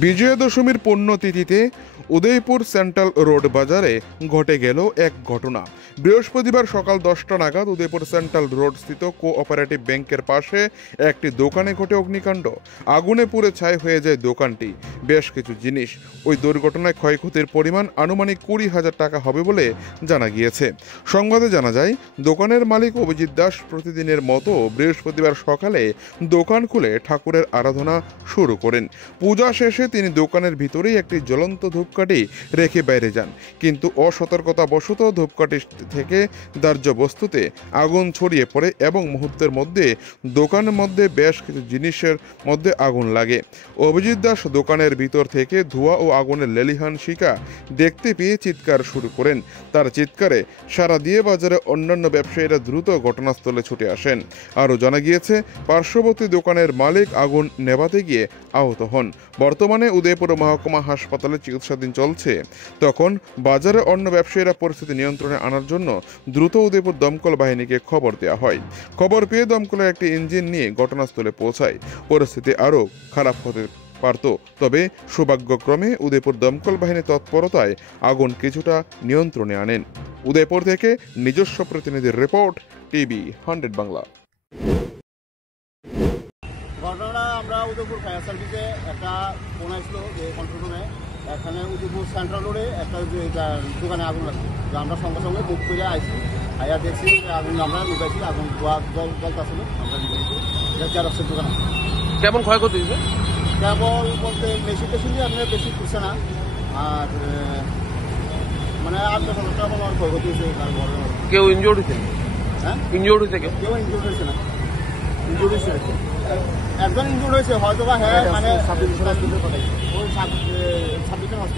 বিজয়া দশমীর পুণ্যতিথিতে Udaipur central road বাজারে ঘটে গেল এক ঘটনা। বৃহস্পতিবার সকাল 10টা নাগাদ উদয়পুর সেন্ট্রাল রোড স্থিত কোঅপারেটিভ ব্যাংকের পাশে একটি দোকানে ঘটে অগ্নিকাণ্ড। আগুনে পুড়ে ছাই হয়ে যায় দোকানটি, বেশ কিছু জিনিস। ওই দুর্ঘটনায় ক্ষয়ক্ষতির পরিমাণ আনুমানিক 20,000 টাকা হবে বলে জানা গিয়েছে। সংবাদে জানা যায়, দোকানের মালিক অভিজিৎ দাস প্রতিদিনের মতো বৃহস্পতিবার সকালে দোকান খুলে ঠাকুরের আরাধনা শুরু করেন। পূজা শেষে তিনি দোকানের ভিতরেই একটি জ্বলন্ত ধূপকাঠি রেখে বাইরে যান, কিন্তু অসতর্কতাবশত ধূপকাঠি থেকে দাহ্য বস্তুতে আগুন ছড়িয়ে পড়ে এবং মুহূর্তের মধ্যে দোকানের মধ্যে বেশ কিছু জিনিসের মধ্যে আগুন লাগে। অভিজিৎ দাস দোকানের ভিতর থেকে ধোঁয়া ও আগুনের লেলিহান শিখা দেখতে পেয়ে চিৎকার শুরু করেন। তার চিৎকারে সাড়া দিয়ে বাজারে অন্যান্য ব্যবসায়ীরা দ্রুত ঘটনাস্থলে ছুটে আসেন। আরও জানা গিয়েছে, পার্শ্ববর্তী দোকানের মালিক আগুন নেভাতে গিয়ে আহত হন। বর্তমানে উদয়পুর মহকুমা হাসপাতালে চিকিৎসাধীন চলছে। তখন বাজারে অন্য ব্যবসায়ীরা পরিস্থিতি নিয়ন্ত্রণে আনার জন্য দ্রুত উদয়পুর দমকল বাহিনীকে খবর দেওয়া হয়। খবর পেয়ে দমকলের একটি ইঞ্জিন নিয়ে ঘটনাস্থলে পৌঁছায়। পরিস্থিতি আরও খারাপ হতে পারত, তবে সৌভাগ্যক্রমে উদয়পুর দমকল বাহিনীর তৎপরতায় আগুন কিছুটা নিয়ন্ত্রণে আনেন। উদয়পুর থেকে নিজস্ব প্রতিনিধির রিপোর্ট, টিভি 100 বাংলা। ঘটনা আমরা উদয়পুর ফায়ার সার্ভিসে একটা ফোন আসলো যে কন্ট্রোল রুমে এখানে উদয়পুর সেন্ট্রাল রোডে একটা দোকানে আগুন লাগছে। তো আমরা সঙ্গে সঙ্গে বুক করে আইসি, আইয়া দেখছি আগুন আমরা লুকাইছি, আগুন জলতাছিল। আমরা জেরক্সের দোকান আছে। কেমন ক্ষয়ক্ষতি হয়েছে? কেবল বলতে মেশিন টেশিন দিয়ে আপনার বেশি খুঁজছে না, আর মানে 8-10,000 টাকা আমার ক্ষয়ক্ষতি হয়েছে। কেউ ইনজোর্ড হয়েছে? হ্যাঁ, ইনজোর্ড হয়েছে কেউ? কেউ ইনজোর্ড হয়েছে না। ইনজোর্ড হয়েছে একজন ইনজোর্ড হয়েছে হয়তো বা, হ্যাঁ মানে ওই 26